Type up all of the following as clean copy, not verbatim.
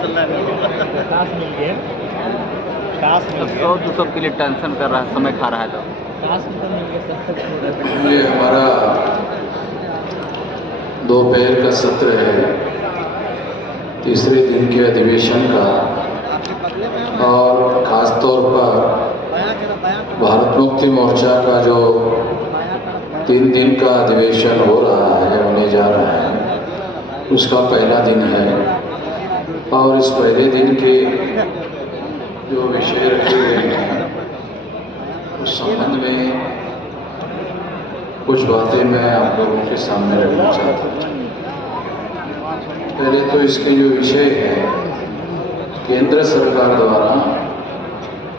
Task मिल गया, task मिल गया। तो सबके लिए टेंशन कर रहा है, समय खा रहा है। तो टास्क तो मिल गया, सब कुछ हो रहा है। ये हमारा दोपहर का सत्र है, तीसरे दिन के अधिवेशन का, और ख़ास तौर पर भारत मुक्ति मोर्चा का जो 3 दिन का अधिवेशन हो रहा है, होने जा रहा है, उसका पहला दिन है। और इस पहले दिन के जो विषय रखे गए हैं उस संबंध में कुछ बातें मैं आप लोगों के सामने रखना चाहता हूँ। पहले तो इसके जो विषय है, केंद्र सरकार द्वारा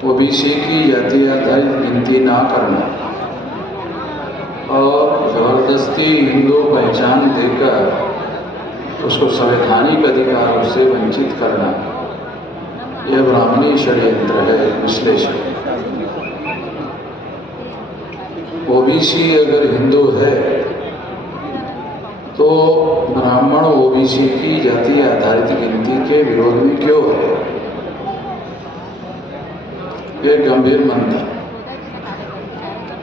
ओबीसी की जाति आधारित गिनती ना करना और जबरदस्ती हिंदू पहचान देकर उसको संवैधानिक अधिकारों से वंचित करना, यह ब्राह्मणी षड्यंत्र है, विश्लेषण। ओबीसी अगर हिंदू है तो ब्राह्मण ओबीसी की जाति आधारित गिनती के विरोध में क्यों है? यह गंभीर मंथन।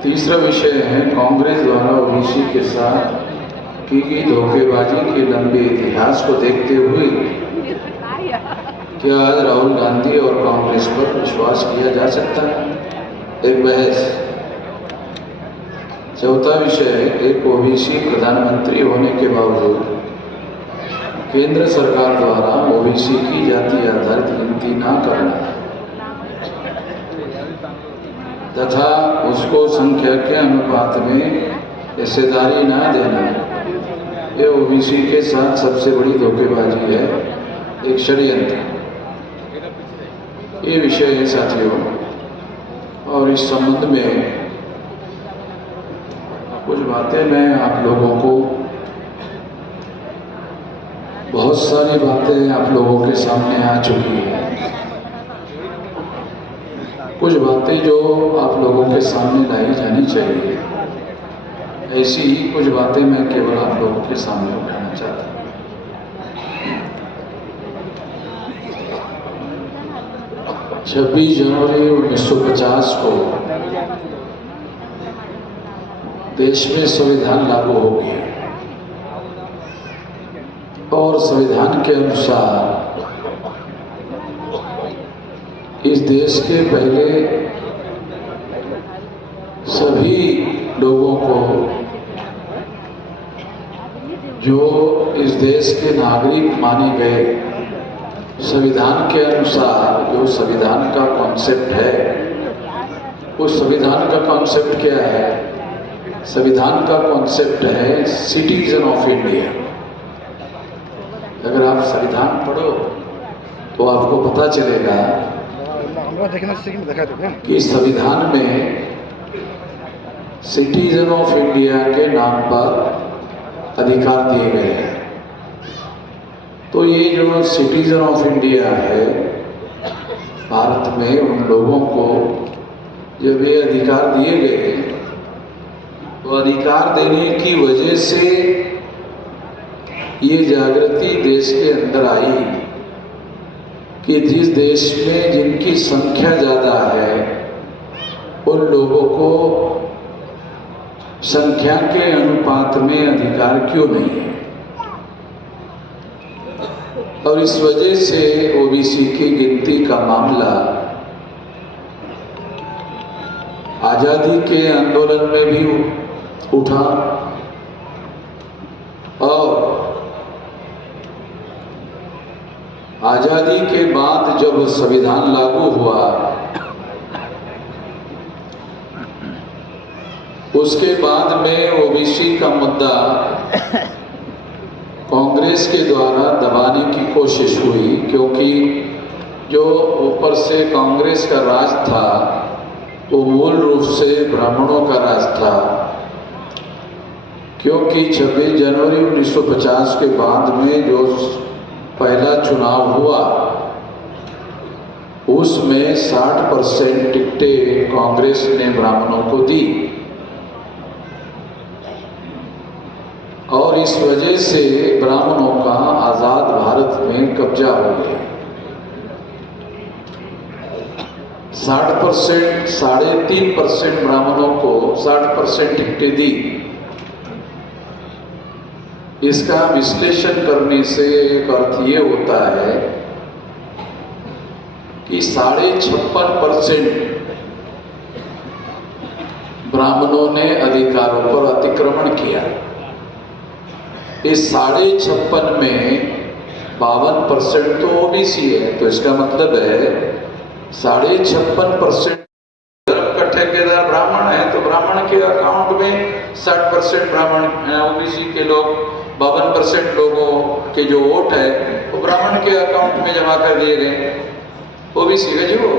तीसरा विषय है, कांग्रेस द्वारा ओबीसी के साथ की गई धोखेबाजी के लंबे इतिहास को देखते हुए क्या आज राहुल गांधी और कांग्रेस पर विश्वास किया जा सकता है? एक बहस। चौथा विषय है, एक ओबीसी प्रधानमंत्री होने के बावजूद केंद्र सरकार द्वारा ओबीसी की जाति आधारित गिनती न करना तथा उसको संख्या के अनुपात में हिस्सेदारी न देना, ये ओबीसी के साथ सबसे बड़ी धोखेबाजी है, एक षड्यंत्र। ये विषय है साथियों। और इस संबंध में कुछ बातें मैं आप लोगों को, बहुत सारी बातें आप लोगों के सामने आ चुकी हैं। कुछ बातें जो आप लोगों के सामने लाई जानी चाहिए, ऐसी ही कुछ बातें मैं केवल आप लोगों के सामने उठाना चाहता हूँ। छब्बीस जनवरी 1950 को देश में संविधान लागू हो गया और संविधान के अनुसार इस देश के पहले सभी लोगों को जो इस देश के नागरिक माने गए, संविधान के अनुसार जो संविधान का कॉन्सेप्ट है, उस संविधान का कॉन्सेप्ट क्या है? संविधान का कॉन्सेप्ट है सिटीजन ऑफ इंडिया। अगर आप संविधान पढ़ो तो आपको पता चलेगा कि संविधान में सिटीजन ऑफ इंडिया के नाम पर अधिकार दिए गए हैं। तो ये जो सिटीजन ऑफ इंडिया है, भारत में उन लोगों को जब ये अधिकार दिए गए तो अधिकार देने की वजह से ये जागृति देश के अंदर आई कि जिस देश में जिनकी संख्या ज़्यादा है उन लोगों को संख्या के अनुपात में अधिकार क्यों नहीं है। और इस वजह से ओबीसी की गिनती का मामला आज़ादी के आंदोलन में भी उठा और आज़ादी के बाद जब संविधान लागू हुआ उसके बाद में ओबीसी का मुद्दा कांग्रेस के द्वारा दबाने की कोशिश हुई, क्योंकि जो ऊपर से कांग्रेस का राज था वो मूल रूप से ब्राह्मणों का राज था। क्योंकि 26 जनवरी 1950 के बाद में जो पहला चुनाव हुआ उसमें 60% टिकटें कांग्रेस ने ब्राह्मणों को दी और इस वजह से ब्राह्मणों का आज़ाद भारत में कब्जा हो गया। 60%, 3.5% ब्राह्मणों को 60% टिकटें दी। इसका विश्लेषण करने से एक अर्थ ये होता है कि 56.5% ब्राह्मणों ने अधिकारों पर अतिक्रमण किया। इस 56.5 में 52% तो ओबीसी है, तो इसका मतलब है 56.5% धर्म का ठेकेदार ब्राह्मण है, तो ब्राह्मण के अकाउंट में 60% ब्राह्मण ओबीसी के लोग, 52% लोगों के जो वोट है वो ब्राह्मण के अकाउंट में जमा कर दिए गए, ओबीसी का जो।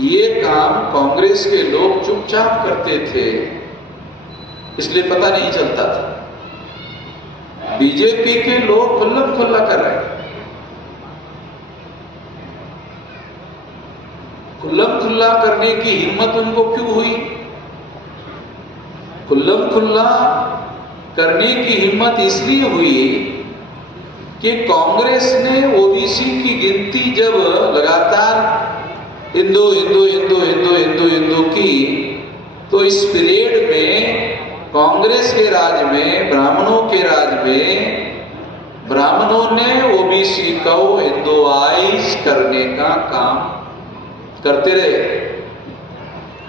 ये काम कांग्रेस के लोग चुपचाप करते थे, इसलिए पता नहीं चलता था। बीजेपी के लोग खुल्लम खुल्ला कर रहे हैं। खुल्लम खुल्ला करने की हिम्मत उनको क्यों हुई? खुल्लम खुल्ला करने की हिम्मत इसलिए हुई कि कांग्रेस ने ओबीसी की गिनती जब लगातार हिंदू हिंदू हिंदू हिंदू हिंदू हिंदू की, तो इस पीरियड में कांग्रेस के राज में, ब्राह्मणों के राज में, ब्राह्मणों ने ओबीसी को हिंदुआइज करने का काम करते रहे।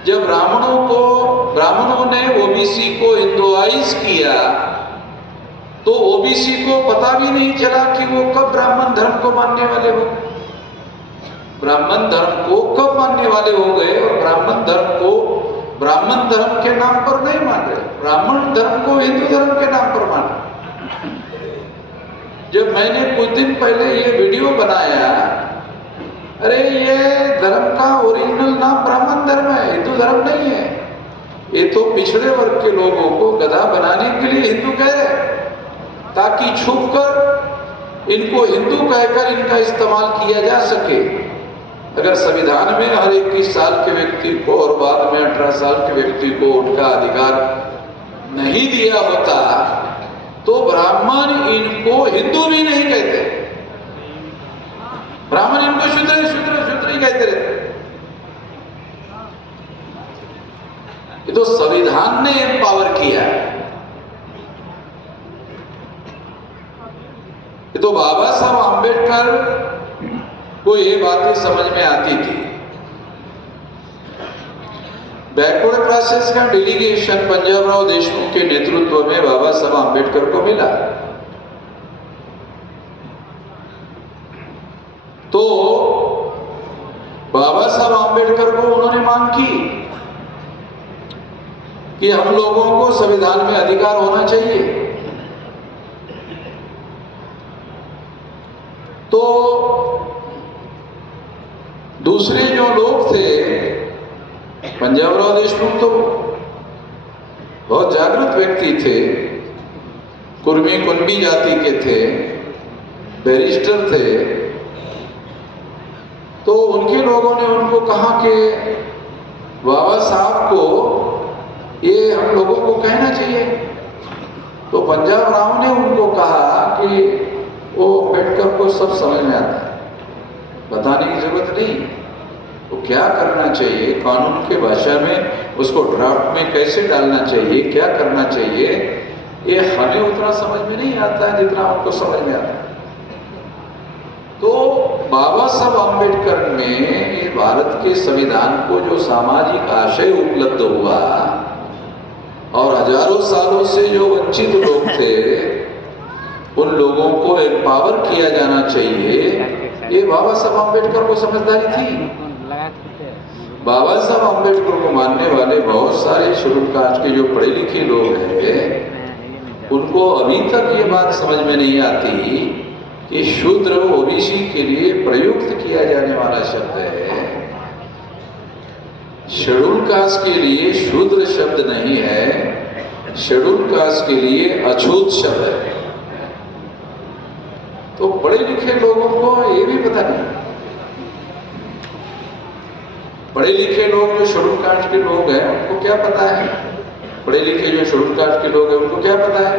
जब ब्राह्मणों ने ओबीसी को हिंदुआइज किया, तो ओबीसी को पता भी नहीं चला कि वो कब ब्राह्मण धर्म को मानने वाले हो। ब्राह्मण धर्म को कब मानने वाले हो गए, और ब्राह्मण धर्म को ब्राह्मण धर्म के नाम पर नहीं मान रहे, ब्राह्मण धर्म को हिंदू धर्म के नाम पर मान रहे। जब मैंने कुछ दिन पहले ये वीडियो बनाया, अरे ये धर्म का ओरिजिनल नाम ब्राह्मण धर्म है, हिंदू धर्म नहीं है। ये तो पिछड़े वर्ग के लोगों को गधा बनाने के लिए हिंदू कह रहे, ताकि छुपकर इनको हिंदू कहकर इनका इस्तेमाल किया जा सके। अगर संविधान में हर 21 साल के व्यक्ति को और बाद में 18 साल के व्यक्ति को वोट का अधिकार नहीं दिया होता, तो ब्राह्मण इनको हिंदू भी नहीं कहते, ब्राह्मण इनको शूद्र शूद्र शूद्र ही कहते रहते। ये तो संविधान ने एम्पावर किया है। ये तो बाबा साहब आंबेडकर को ये बातें समझ में आती थी। बैकवर्ड क्लासेस का डेलीगेशन पंजाबराव देशमुख के नेतृत्व में बाबा साहब आंबेडकर को मिला, तो बाबा साहब आंबेडकर को उन्होंने मांग की कि हम लोगों को संविधान में अधिकार होना चाहिए। तो दूसरे जो लोग थे, पंजाबराव देशमुख तो बहुत जागृत व्यक्ति थे, कुर्मी कुंबी जाति के थे, बैरिस्टर थे, तो उनके लोगों ने उनको कहा कि बाबा साहब को ये हम लोगों को कहना चाहिए। तो पंजाबराव ने उनको कहा कि वो अम्बेडकर को सब समझ में आता है, बताने की जरूरत नहीं, वो क्या करना चाहिए, कानून के भाषा में उसको ड्राफ्ट में कैसे डालना चाहिए, क्या करना चाहिए, ये हमें उतना समझ में नहीं आता है जितना आपको समझ में आता है। तो बाबा साहब आंबेडकर ने भारत के संविधान को जो सामाजिक आशय उपलब्ध हुआ और हजारों सालों से जो वंचित लोग थे उन लोगों को एम्पावर किया जाना चाहिए, ये बाबा साहब आंबेडकर को समझदारी थी। बाबा साहब आंबेडकर को मानने वाले बहुत सारे शेड्यूल कास्ट के जो पढ़े लिखे लोग हैं, उनको अभी तक ये बात समझ में नहीं आती कि शूद्र ओबीसी के लिए प्रयुक्त किया जाने वाला शब्द है, शेड्यूल कास्ट के लिए शूद्र शब्द नहीं है, शेड्यूल कास्ट के लिए अछूत शब्द है। तो पढ़े लिखे लोगों को ये भी पता नहीं। पढ़े लिखे लोग जो शेड्यूल कास्ट के लोग हैं उनको क्या पता है, पढ़े लिखे जो शेड्यूल कास्ट के लोग हैं उनको क्या पता है,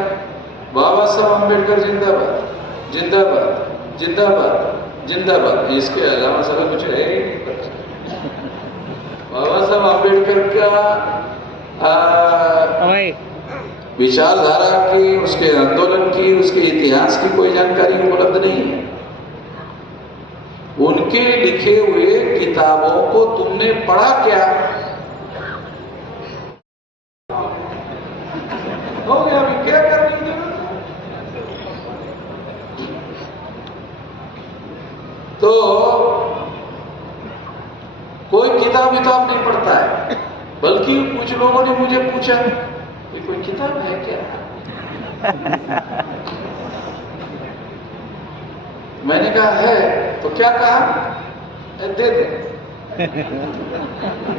बाबा साहब अम्बेडकर जिंदाबाद जिंदाबाद जिंदाबाद। जिंदाबाद, इसके अलावा सब कुछ है ही नहीं। बाबा साहब आम्बेडकर का विचारधारा की, उसके आंदोलन की, उसके इतिहास की कोई जानकारी उपलब्ध नहीं है। उनके लिखे हुए किताबों को तुमने पढ़ा क्या? हो गया, अभी क्या करने की जरूरत है? तो कोई किताब नहीं पढ़ता है, बल्कि कुछ लोगों ने मुझे पूछा कि कोई किताब है क्या? मैंने कहा है, तो क्या कहा? दे दे।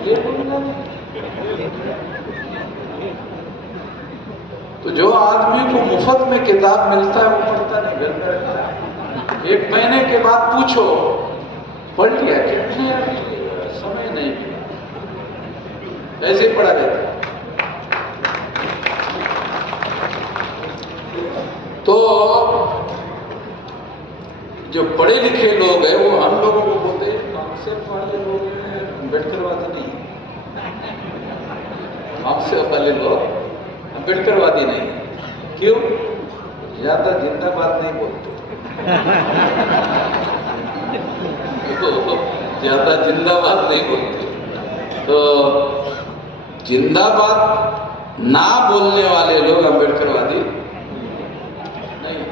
ये बोलना तो जो आदमी को मुफ्त में किताब मिलता है वो पढ़ता नहीं, घर में रखता है। एक महीने के बाद पूछो पढ़ लिया क्या? समय नहीं मिला, ऐसे पढ़ा जाता है। तो जो पढ़े लिखे लोग हैं वो हम लोगों को बोलते हैं कॉन्सेप्ट वाले लोग हैं, अम्बेडकरवादी नहीं। कॉन्सेप्ट वाले लोग अम्बेडकरवादी नहीं। क्यों? ज्यादा जिंदाबाद नहीं बोलते। ज्यादा जिंदाबाद नहीं बोलते। तो जिंदाबाद ना बोलने वाले लोग अम्बेडकरवादी नहीं।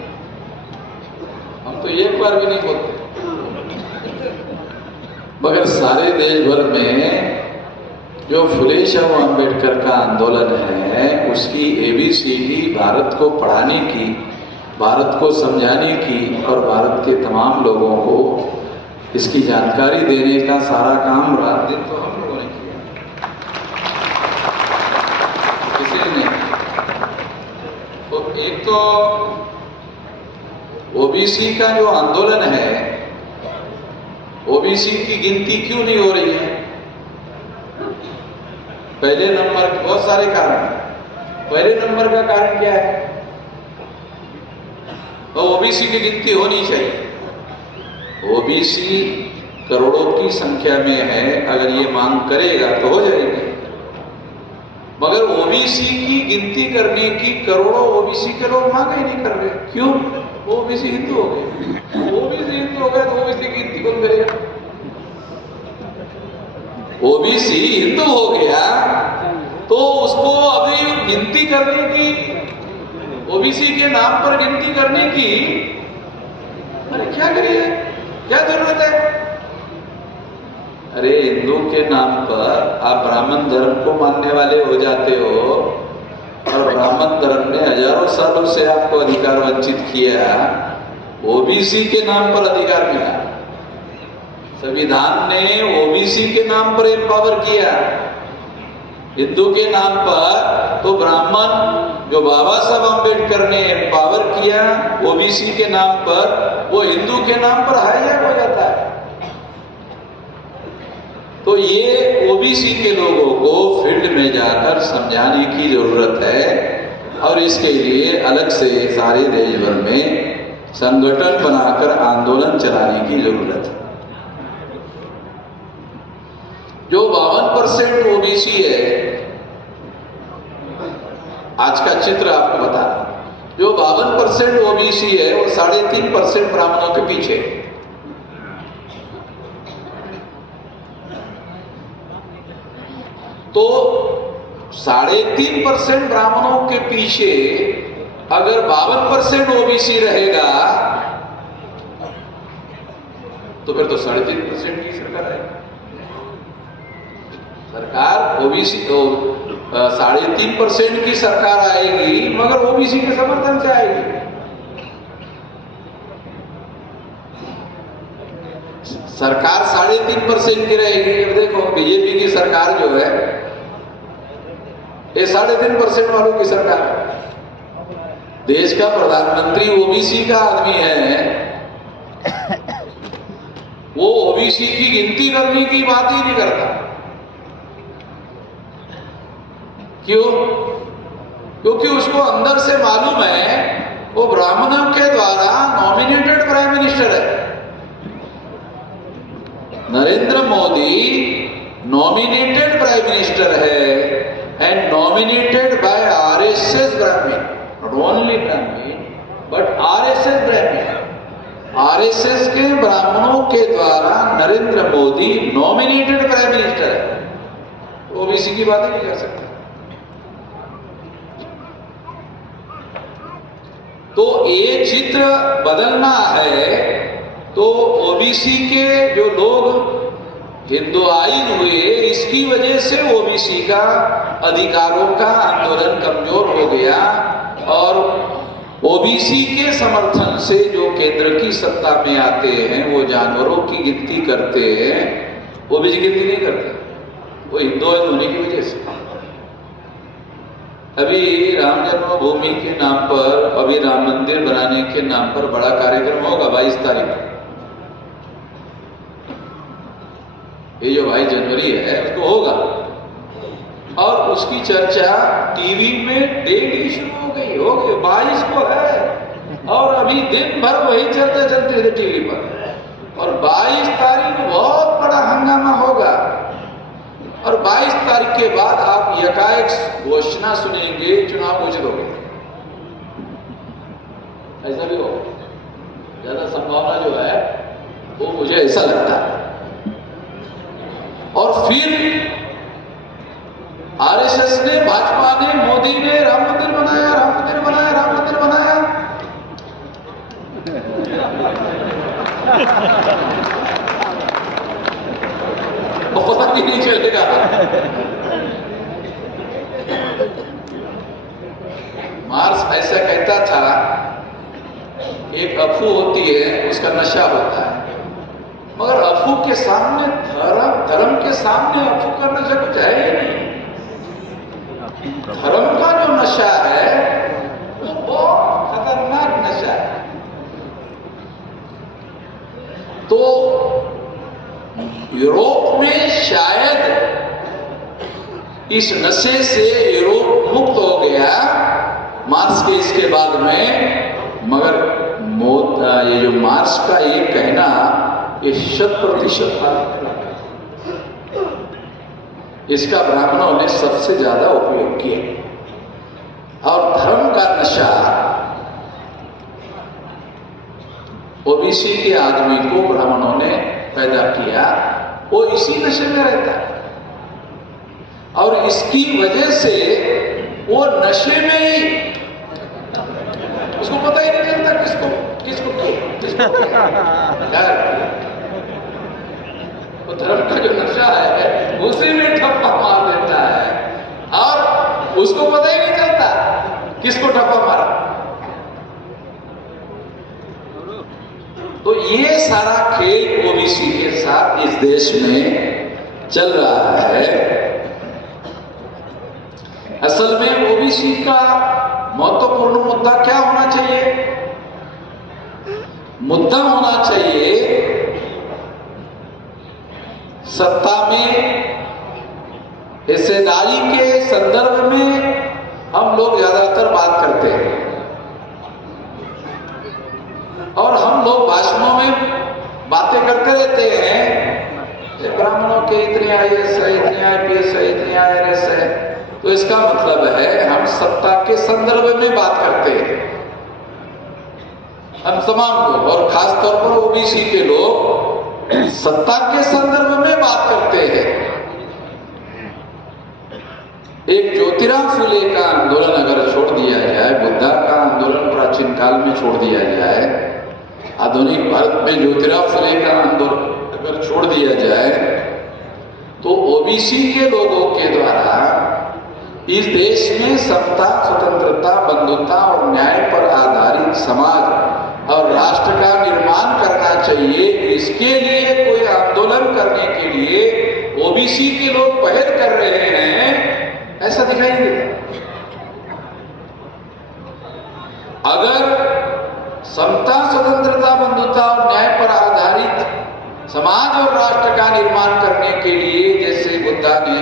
हम तो एक बार भी नहीं बोलते। मगर सारे देश भर में जो फुले शाह अम्बेडकर का आंदोलन है, उसकी ABCD भारत को पढ़ाने की, भारत को समझाने की और भारत के तमाम लोगों को इसकी जानकारी देने का सारा काम रात दिन तो हम लोगों ने किया, किसी ने। तो एक तो OBC का जो आंदोलन है, OBC की गिनती क्यों नहीं हो रही है? पहले नंबर, बहुत सारे कारण हैं। पहले नंबर का कारण क्या है? तो OBC की गिनती होनी चाहिए। OBC करोड़ों की संख्या में है, अगर ये मांग करेगा तो हो जाएगी। मगर OBC की गिनती करने की करोड़ों OBC के लोग मांग ही नहीं कर रहे। क्यों? OBC हिंदू हो गए। OBC हिंदू हो गए तो OBC की गिनती कौन करेगा? OBC हिंदू हो गया तो उसको अभी गिनती करने की, OBC के नाम पर गिनती करने की अरे क्या करिए, क्या जरूरत है? अरे हिंदू के नाम पर आप ब्राह्मण धर्म को मानने वाले हो जाते हो, और ब्राह्मण धर्म ने हजारों सालों से आपको अधिकार वंचित किया। OBC के नाम पर अधिकार मिला। संविधान ने OBC के नाम पर एम्पावर किया। हिंदू के नाम पर तो ब्राह्मण जो बाबा साहब अम्बेडकर ने एम्पावर किया, OBC के नाम पर वो हिंदू के नाम पर हाईजैक हो जाता है। तो ये OBC के लोगों को फील्ड में जाकर समझाने की जरूरत है, और इसके लिए अलग से सारे देश भर में संगठन बनाकर आंदोलन चलाने की जरूरत है। जो 52% OBC है, आज का चित्र आपको बता रहा, जो 52% OBC है वो 3.5% ब्राह्मणों के पीछे। तो 3.5% ब्राह्मणों के पीछे अगर 52% OBC रहेगा तो फिर तो 3.5% की सरकार है। सरकार OBC तो 3.5% की सरकार आएगी, मगर OBC के समर्थन से आएगी। सरकार 3.5% की रहेगी। अब देखो बीजेपी की सरकार जो है ये 3.5% वालों की सरकार है। देश का प्रधानमंत्री OBC का आदमी है, वो OBC की गिनती करने की बात ही नहीं करता। क्यों? क्योंकि उसको अंदर से मालूम है वो ब्राह्मणों के द्वारा नॉमिनेटेड प्राइम मिनिस्टर है। Narendra Modi nominated prime minister है एंड नॉमिनेटेड बाय आरएसएस ब्राह्मण, नॉट ओनली ब्राह्मण बट आरएसएस ब्राह्मण। आरएसएस के ब्राह्मणों के द्वारा Narendra Modi nominated prime minister है। ओबीसी की बात नहीं कर सकते। तो ये चित्र बदलना है तो ओबीसी के जो लोग हिंदुआइन हुए, इसकी वजह से ओबीसी का अधिकारों का आंदोलन कमजोर हो गया और ओबीसी के समर्थन से जो केंद्र की सत्ता में आते हैं वो जानवरों की गिनती करते हैं, ओबीसी गिनती नहीं करते, वो हिंदुआइन होने की वजह से। अभी राम जन्मभूमि के नाम पर, अभी राम मंदिर बनाने के नाम पर बड़ा कार्यक्रम होगा 22 तारीख को। ये जो 22 जनवरी है उसको होगा और उसकी चर्चा टीवी में डेली शुरू हो गई 22 को है और अभी दिन भर वही चर्चा चलती है टीवी पर। और 22 तारीख बहुत बड़ा हंगामा होगा और 22 तारीख के बाद आप यकाएक घोषणा सुनेंगे चुनाव घोषित हो गए। ऐसा भी होगा, ज्यादा संभावना जो है वो मुझे ऐसा लगता है। और फिर आरएसएस ने, भाजपा ने, मोदी ने राम मंदिर बनाया, राम मंदिर बनाया, राम मंदिर बनाया। पता भी नहीं चलेगा। मार्क्स ऐसा कहता था, एक अफू होती है उसका नशा होता है, मगर अफू के सामने धर्म के सामने अफू का नशा कुछ है ही नहीं। धर्म का जो नशा है वो बहुत खतरनाक नशा है। तो यूरोप में शायद इस नशे से यूरोप मुक्त हो गया मार्क्स के इसके बाद में, मगर ये जो मार्क्स का ये कहना ये 100% इसका ब्राह्मणों ने सबसे ज्यादा उपयोग किया। और धर्म का नशा ओबीसी के आदमी को ब्राह्मणों ने पैदा किया, वो इसी नशे में रहता है और इसकी वजह से वो नशे में ही, उसको पता ही नहीं चलता किसको वो धर्म का जो नशा है उसी में ठप्पा मार देता है और उसको पता ही नहीं चलता किसको ठप्पा मारा। तो ये सारा खेल ओबीसी के साथ इस देश में चल रहा है। असल में ओबीसी का महत्वपूर्ण मुद्दा क्या होना चाहिए? मुद्दा होना चाहिए सत्ता में हिस्सेदारी के संदर्भ में हम लोग ज्यादातर बात करते हैं और हम लोग भाषणों में बातें करते रहते हैं, ब्राह्मणों के इतने आईएएस है, इतने आईपीएस है, इतने आईआरएस है। तो इसका मतलब है हम सत्ता के संदर्भ में बात करते हैं, हम तमाम लोग और खासतौर पर ओबीसी के लोग सत्ता के संदर्भ में बात करते हैं। एक ज्योतिराव फुले का आंदोलन अगर छोड़ दिया जाए, बुद्धा का आंदोलन प्राचीन काल में छोड़ दिया जाए, आधुनिक भारत में ज्योतिराव फुले का आंदोलन अगर छोड़ दिया जाए, तो ओबीसी के लोगों के द्वारा इस देश में समता, स्वतंत्रता, बंधुता और न्याय पर आधारित समाज और राष्ट्र का निर्माण करना चाहिए। इसके लिए कोई आंदोलन करने के लिए ओबीसी के लोग पहल कर रहे हैं, ऐसा दिखाई देता। अगर समता, स्वतंत्रता, बंधुता और न्याय पर आधारित समाज और राष्ट्र का निर्माण करने के लिए जैसे बुद्धा ने,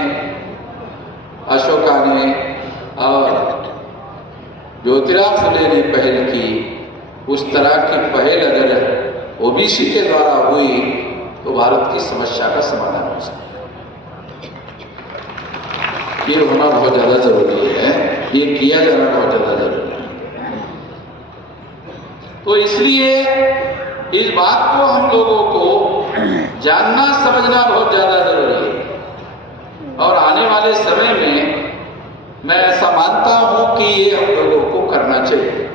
अशोका ने और ज्योतिराव फुले ने पहल की, उस तरह की पहल अगर ओबीसी के द्वारा हुई तो भारत की समस्या का समाधान हो सकता है। ये होना बहुत ज्यादा जरूरी है, ये किया जाना बहुत ज्यादा जरूरी है। तो इसलिए इस बात को हम लोगों को जानना समझना बहुत ज्यादा जरूरी है। और आने वाले समय में मैं ऐसा मानता हूं कि ये हम लोगों को करना चाहिए।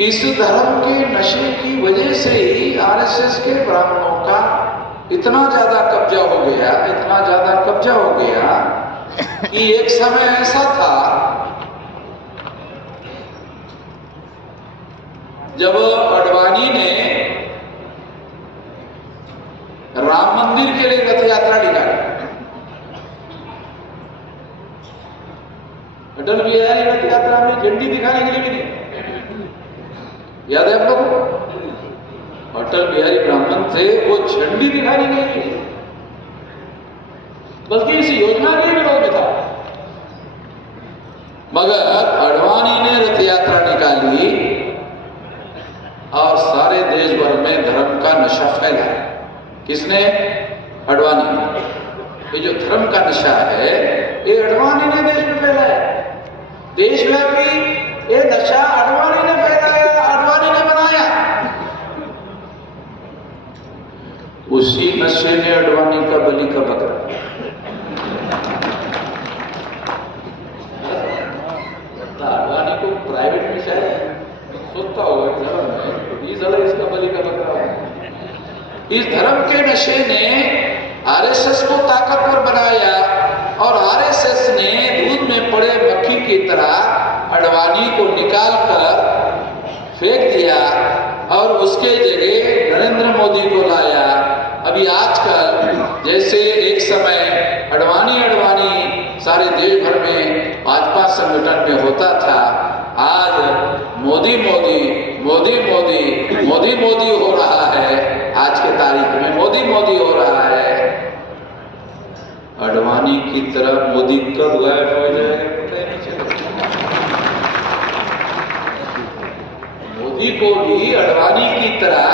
इस धर्म के नशे की वजह से ही आरएसएस के ब्राह्मणों का इतना ज्यादा कब्जा हो गया, इतना ज्यादा कब्जा हो गया कि एक समय ऐसा था जब अडवाणी ने राम मंदिर के लिए रथ यात्रा निकाली। अटल बिहारी रथ यात्रा में झंडी दिखाने के लिए भी नहीं, याद है आप लोगों को? अटल बिहारी ब्राह्मण थे, वो झंडी दिखाने के लिए नहीं, बल्कि इस योजना के विरोध में था। मगर अडवाणी ने रथ यात्रा निकाली और सारे देश भर में धर्म का नशा फैला। किसने? अडवाणी ने। ये जो धर्म का नशा है ये अडवाणी ने देश में फैलाया। देशव्यापी ये नशा अडवाणी ने फैलाया, अडवाणी ने बनाया। उसी नशे ने अडवाणी का बलि का बकरा। अडवाणी को प्राइवेट में शायद सोचता होगा ये साला इसका बलि का बकरा है। इस धर्म के नशे ने आरएसएस को ताकतवर बनाया और आरएसएस ने दूध में पड़े मक्खी की तरह अडवाणी को निकालकर फेंक दिया और उसके जगह नरेंद्र मोदी को लाया। अभी आजकल जैसे एक समय अडवाणी सारे देश भर में भाजपा संगठन में होता था, आज मोदी हो रहा है। आज के तारीख में मोदी हो रहा है। अडवाणी की तरह मोदी कब गायब हो जाएगा पता ही नहीं चलेगा। मोदी को भी अडवाणी की तरह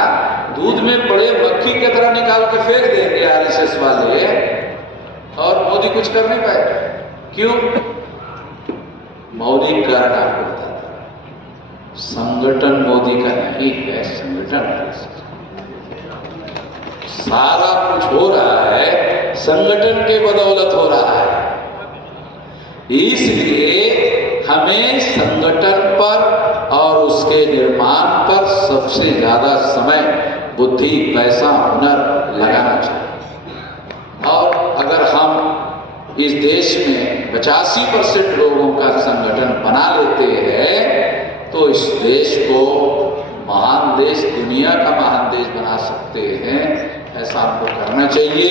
दूध में पड़े मक्खी की तरह निकाल के फेंक देंगे आरएसएस वाले और मोदी कुछ कर नहीं पाएगा। क्यों? मौलिक कारण आपको बताता हूं। संगठन मोदी का नहीं है, संगठन सारा कुछ हो रहा है संगठन के बदौलत हो रहा है। इसलिए हमें संगठन पर और उसके निर्माण पर सबसे ज्यादा समय, बुद्धि, पैसा, हुनर लगाना चाहिए। और अगर हम इस देश में 85% लोगों का संगठन बना लेते हैं तो इस देश को महान देश, दुनिया का महान देश बना सकते हैं। ऐसा हमको करना चाहिए।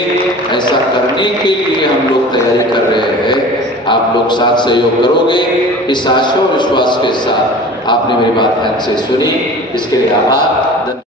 ऐसा करने के लिए हम लोग तैयारी कर रहे हैं। आप लोग साथ सहयोग करोगे, इस आशा और विश्वास के साथ आपने मेरी बात ध्यान से सुनी, इसके लिए आभार।